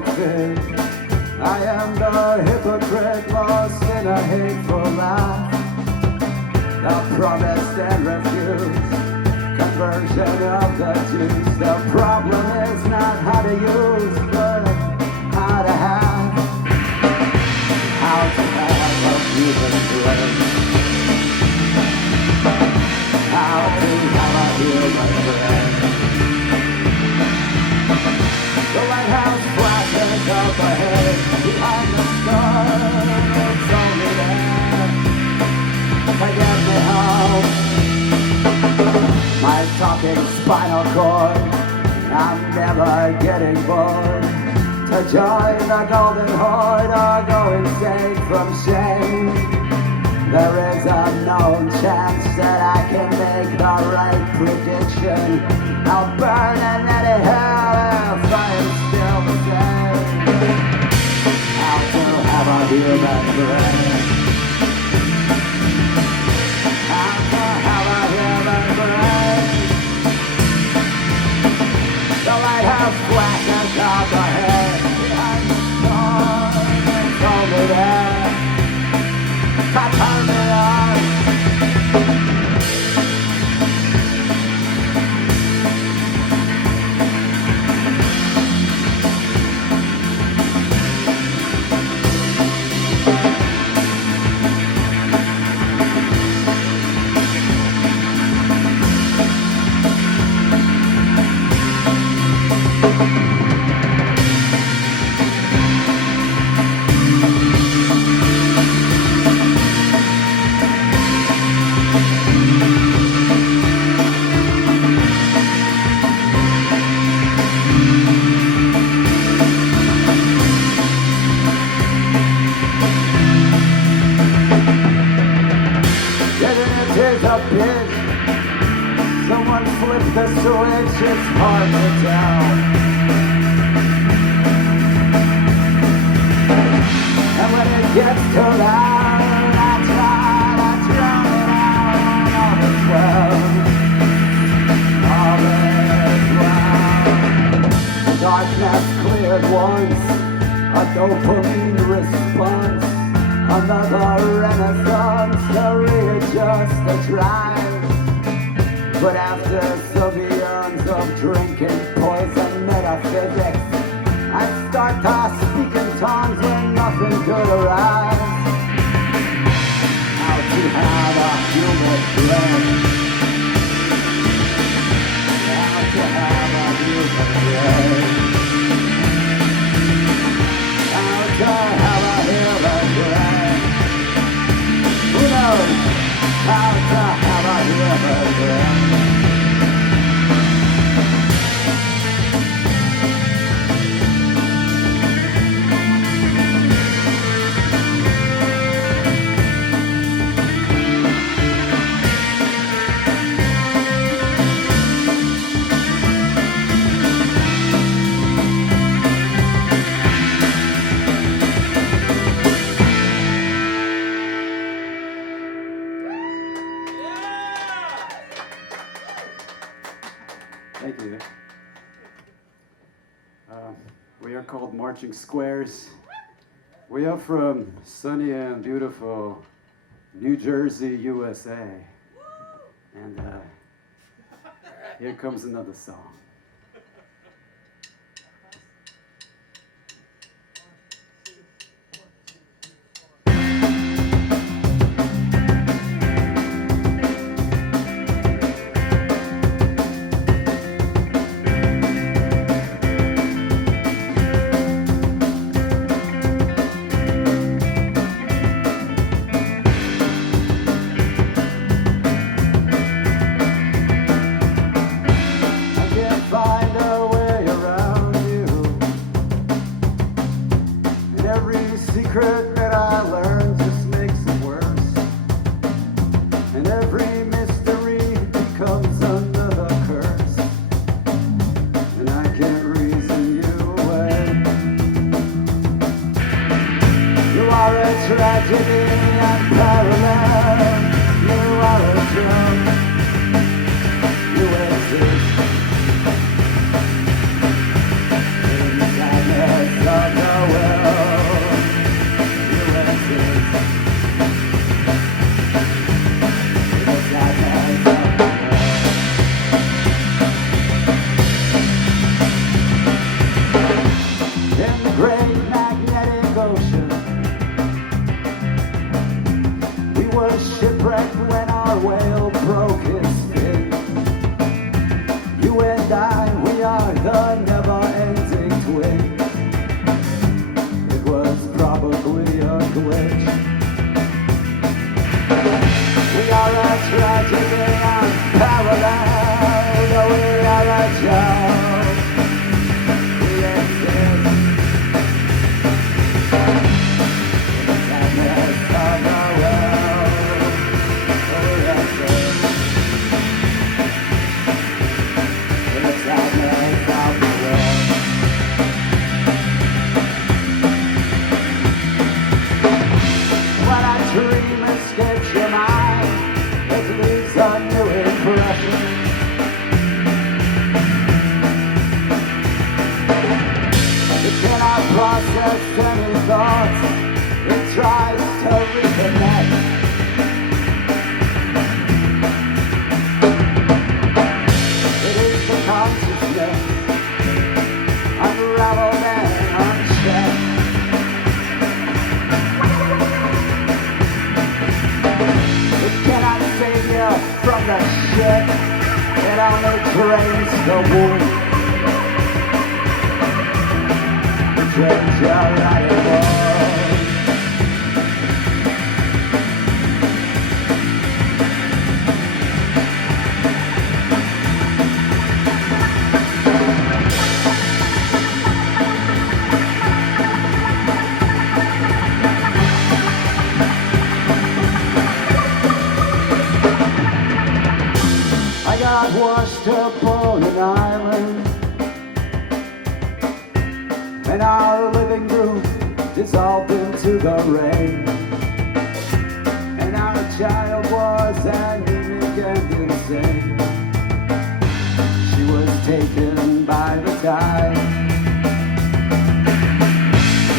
perfect fit. I am the hypocrite lost in a hateful laugh. The promised and refused conversion of the Jews. The problem is not how to use, but how to have. How to have a human brain. How to have a human brain. The lighthouse flashes up ahead behind the sun. It's only there to get me home. My talking spinal cord, I'm never getting bored. To join the golden horde or go insane from shame. There is a known chance that I can make the right prediction. I'll burn in any hell if I am still the same. How to have a human brain. How to have a human brain. The lighthouse flashes up ahead behind the storm. It's over there to turn me on. Someone flipped the switch, it's hard to tell. And when it gets too loud, I try to drown it out. All is well. The darkness cleared once, a dopamine response. Another renaissance to readjust the drive. But after sylvians of drinking poison metaphysics, I start to speak in tongues when nothing good arrives. How to have a human brain. How to have a human brain. How to have a human brain. Who knows how to have a human brain? Thank you. We are called Marching Squares. We are from sunny and beautiful New Jersey, USA. And here comes another song. Tragedy and parallel, you are a drum, you exist in sadness shit, it only drains the wound. It drains your life. I got washed up on an island, and our living room dissolved into the rain, and our child was anemic and insane. She was taken by the tide.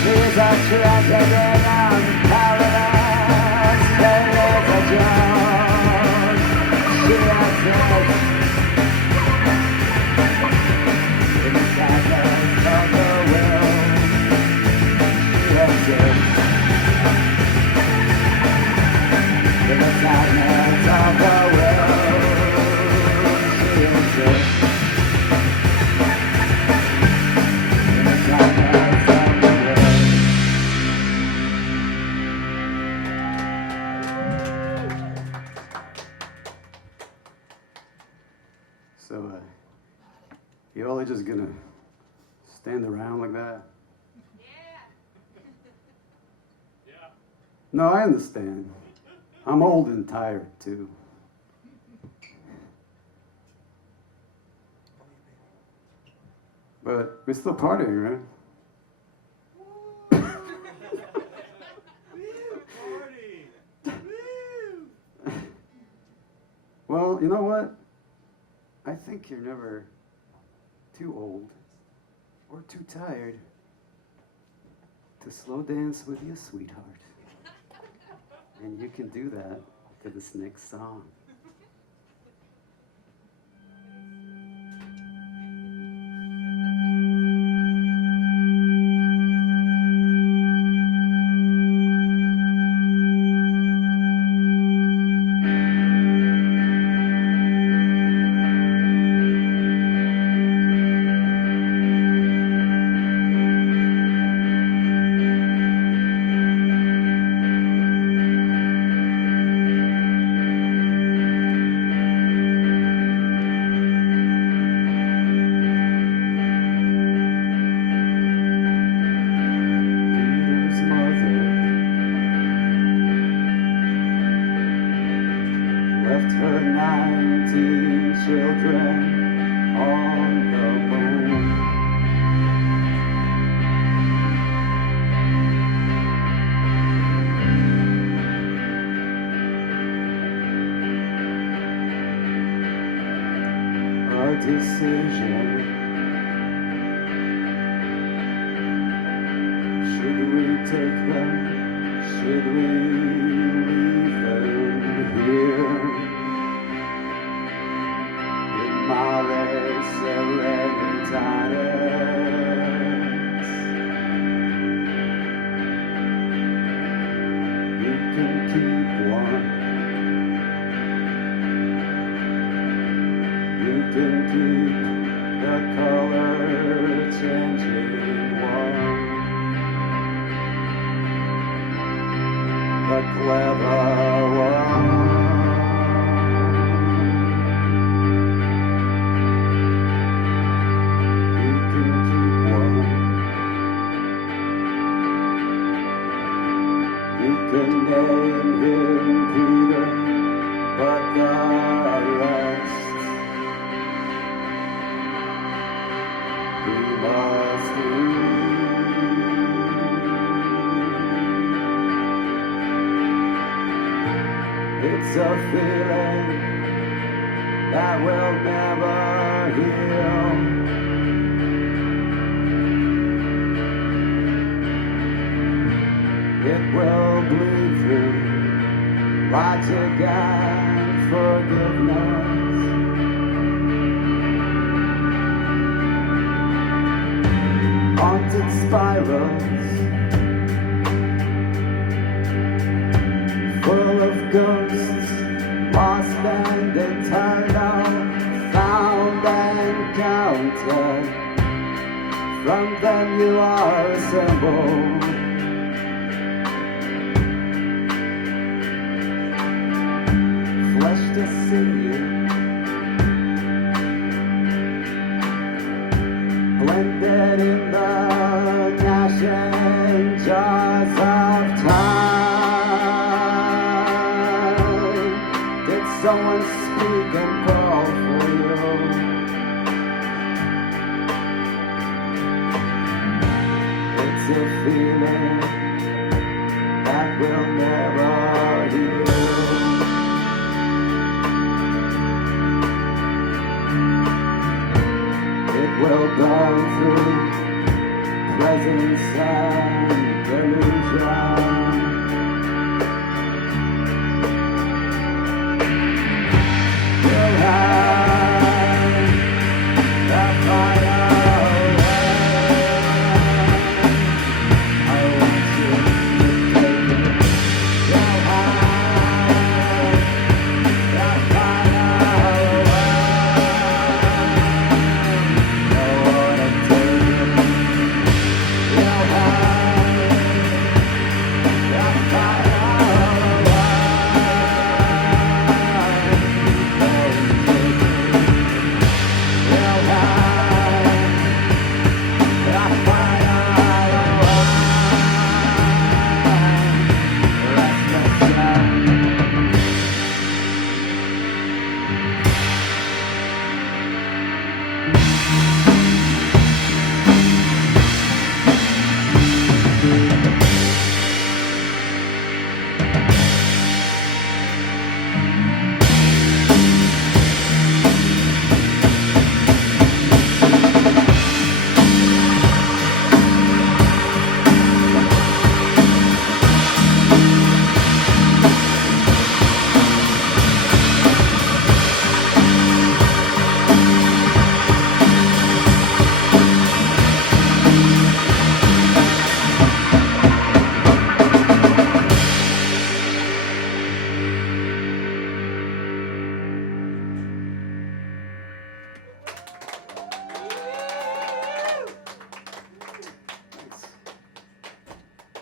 She's a tragedy on paradise. There is a joke. She has it. In the sadness of the will, she has it. In the sadness of the will, she has it. In the sadness of the will. So, you all are just gonna stand around like that? Yeah. No, I understand. I'm old and tired too. But we're still partying, right? Party! Woo! Well, you know what? I think you're never too old or too tired to slow dance with your sweetheart. And you can do that to this next song. Peter's mother left her 19 children on the moon. A decision. Should we take them? Should we leave them here? In Mare Serenitatis. You can keep one. You can keep the color changing one. The clever one. You can keep one. You can name him Peter, but the rest we must leave. It's a feeling that will never heal. It will bleed through logic and forgiveness. Haunted spirals full of ghosts, lost and entirely Flesh to see you, blended in the gnashing jaws of time. Did someone speak and call for you? It's a feeling that will never heal. It will burn through presence and illusion. We'll have the fire away. I want you to take it. We'll have the fire away. No one to take it. We'll have the fire away.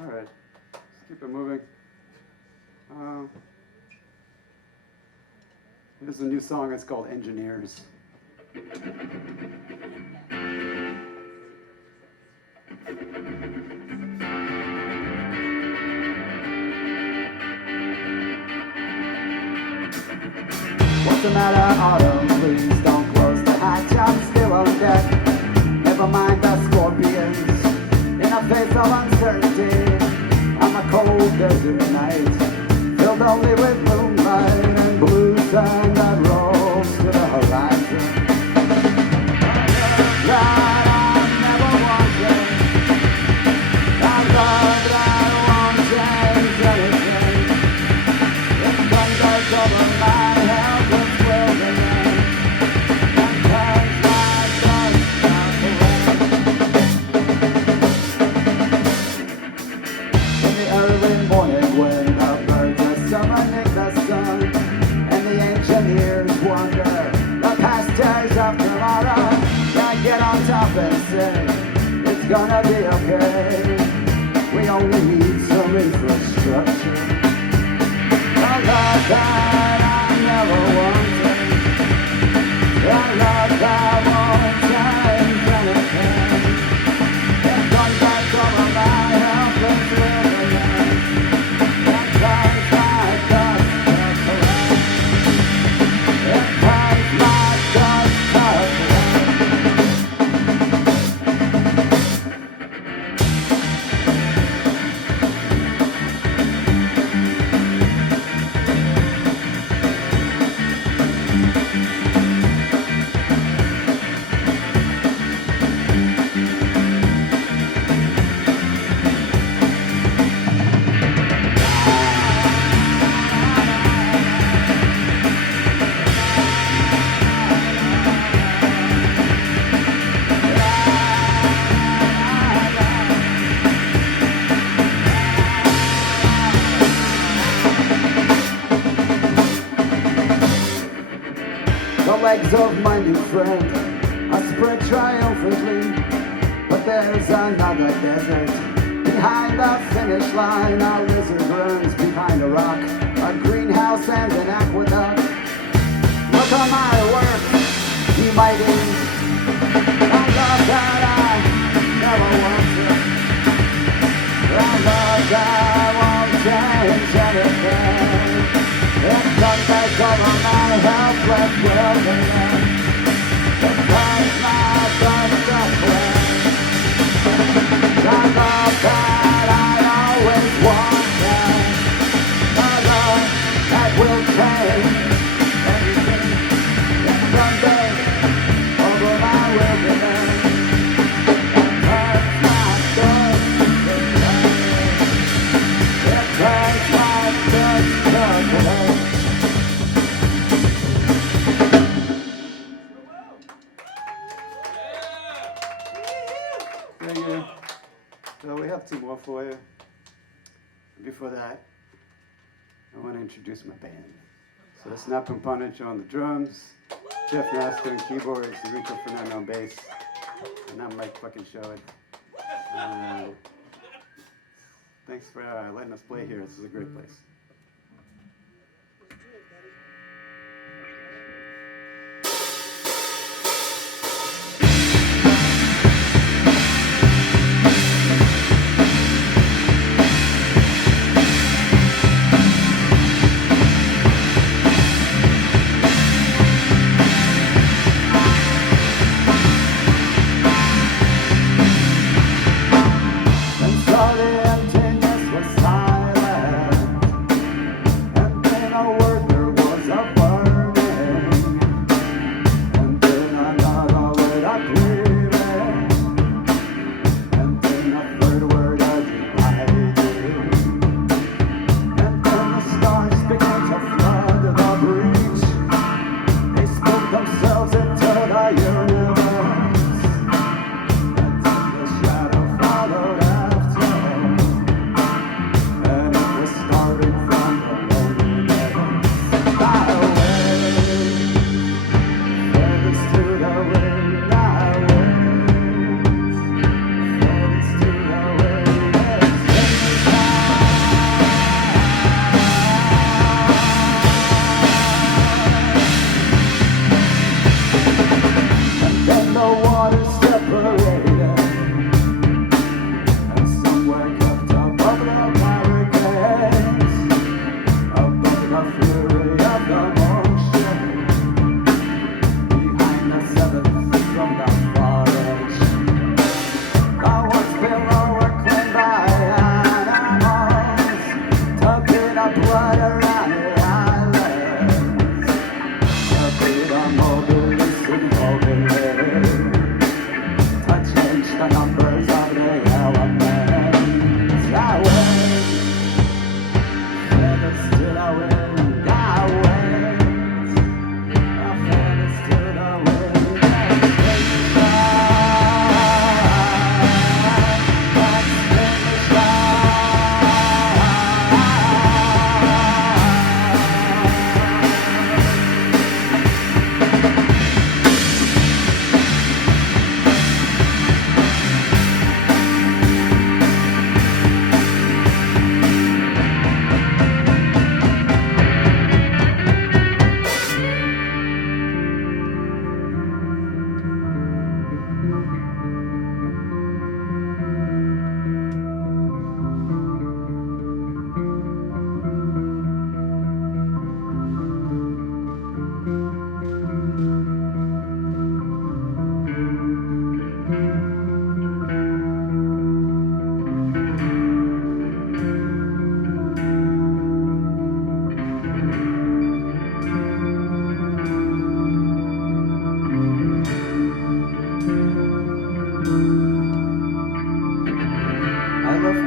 All right, let's keep it moving. Here's a new song, it's called Engineers. What's the matter, Autumn? Please don't close the hatch, I'm still on deck. Never mind the scorpions in the face of uncertainty. On a cold desert night, filled only with moonlight and blue sand that rolls to the horizon. That I never wanted, a love that won't change anything. It thunders over my helpless wilderness and turns my dust away. In the early morning when the birds are summoning the sun and the engineers wander the pastures of tomorrow, I get on top and say, it's gonna be okay. We only need some infrastructure. A love that I never wanted, a love that won't change anything. It comes back over my helpless wilderness and turns my dust to flame. It turns my dust to flame. The legs of my new friend are spread triumphantly, but there's another desert behind the finish line, a lizard runs behind a rock, a greenhouse and an aqueduct. Look on my work, you might eat. I love that I never want to. I love that I won't change anything. It comes back over my helpless wilderness. It burns my thirst away. I love that I always wanted. A love that will change everything. It someday over my wilderness. It burns my thirst away. It burns my thirst away. Thank you. So we have two more for you. Before that, I want to introduce my band. So the snap component on the drums, Jeff Nastor on keyboards, Rico Fernando on bass, and I'm Mike fucking Showed. Thanks for letting us play here. This is a great place.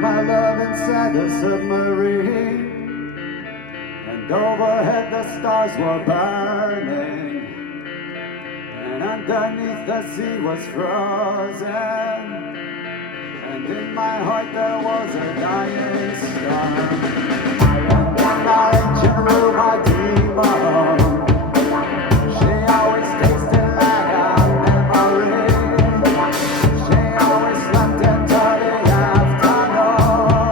My love inside the submarine, and overhead the stars were burning, and underneath the sea was frozen, and in my heart there was a dying star. And in our engine room a demon, she always tasted like a memory. She always slept into the afternoon.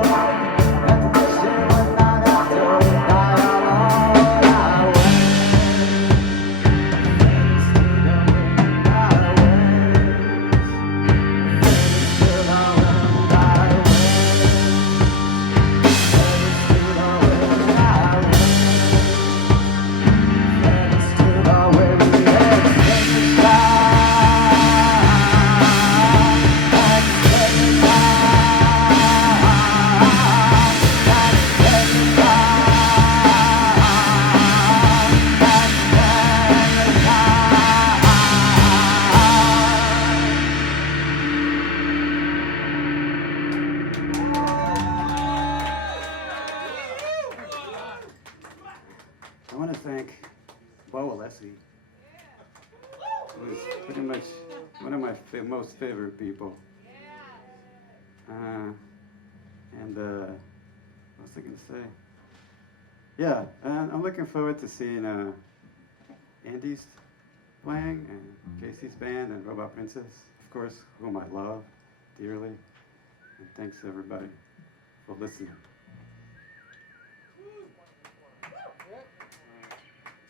I want to thank Bo Alessi, who's pretty much one of my most favorite people. And what was I going to say? Yeah, I'm looking forward to seeing Andy's playing, and Casey's band, and Robot Princess, of course, whom I love dearly. And thanks everybody for listening.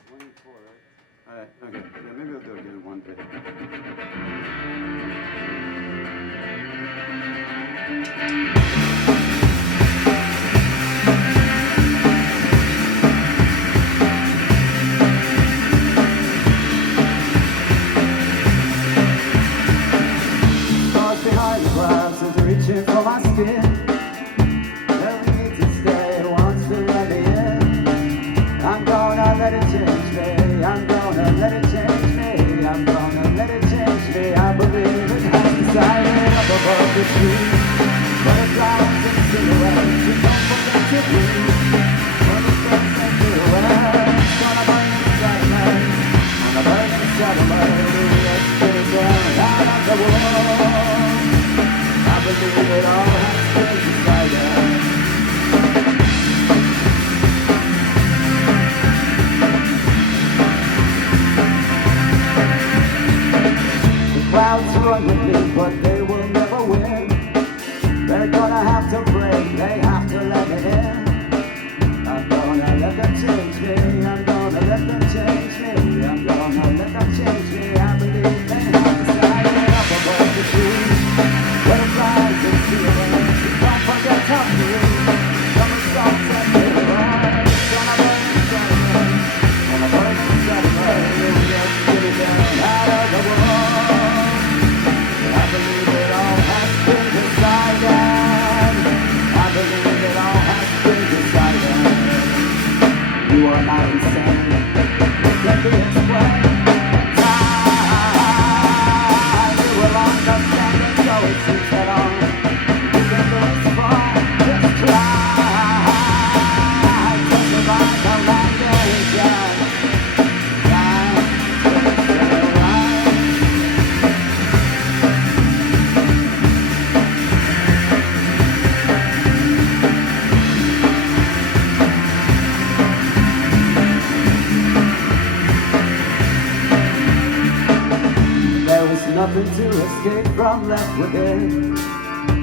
1 and 4, right? All right, okay. Yeah, maybe I'll do it again one day. Stars behind the clouds is reaching for my skin. Never need to stay, wants to let me in. I'm gonna let it change me. I'm gonna let it change me. I'm gonna let it change me. I believe it has decided up above the trees. Butterflies and silhouettes, you don't forget to breathe. When the sun's everywhere, it's gonna burn inside of me. On a burning satellite, let's get it down out of the world. I believe it all has been decided. Clouds run with me, but they will never win. They're gonna have to break, they have to let it in. I'm gonna let them change me, I'm gonna let them change me, I'm gonna let them change me. I believe they have decided up above the trees. Butterflies and silhouettes, don't forget to breathe. Summer songs and mirrors, gonna burn inside of me. Gonna burn inside of me, just get it down out of the world. I believe it all has been decided. I believe it all has been decided. You are not insane. It can be explained. Time, you will understand it, so it seems that all you can do is fall. Just try to survive the radiation. Time to get it right. There is nothing to escape from left within.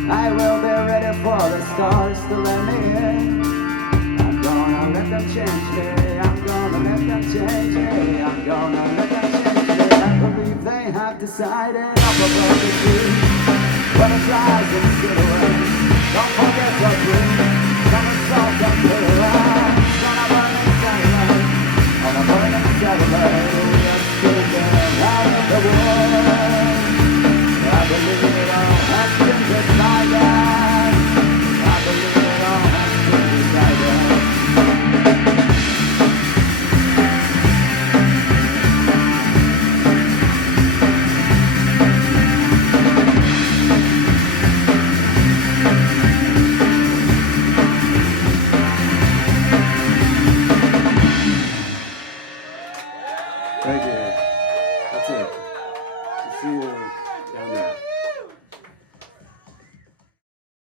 I will be ready for the stars to let me in. I'm gonna let them change me. I'm gonna let them change me. I'm gonna let them change me. I believe they have decided up above the trees. Butterflies and